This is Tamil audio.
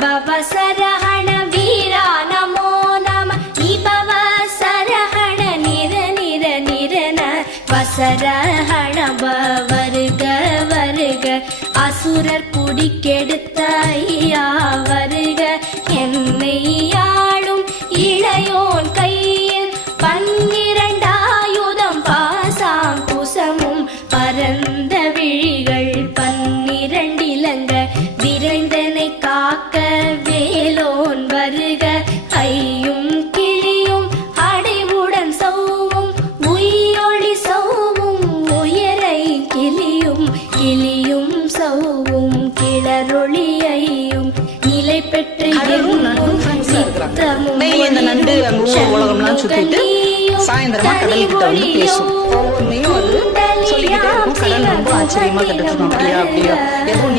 பவ சரஹண வீரா நமோ நம நிபவ சரஹண நிர நிர நிரன வசரஹண வருக வருக அசுரர் குடிக்கெடுத்த ஐயா வருக என்னை ஆளும் இளையோன் கையில் 12 ஆயுதம் பாசாம் குசமும் பரந்த விழிகள் 12 இலங்க விரைந்தனை காக்க வேலோன் வருக ஐயும் கிளியும் அடைவுடன் சௌவும் உயிரொளி சௌவும் உயரை கிளியும் கிளியும் சௌவும் கிளரொளியையும் நிலை பெற்று இந்த நண்டு உலகம்லாம் சுத்திட்டு சாயந்தரமா கடல்கிட்ட வந்து பேசும். ஒவ்வொன்றையும் வந்து சொல்லிக்கிட்டே இருக்கும். கடல் ரொம்ப ஆச்சரியமா கட்டுட்டு அப்படியா அப்படியா எதுவும்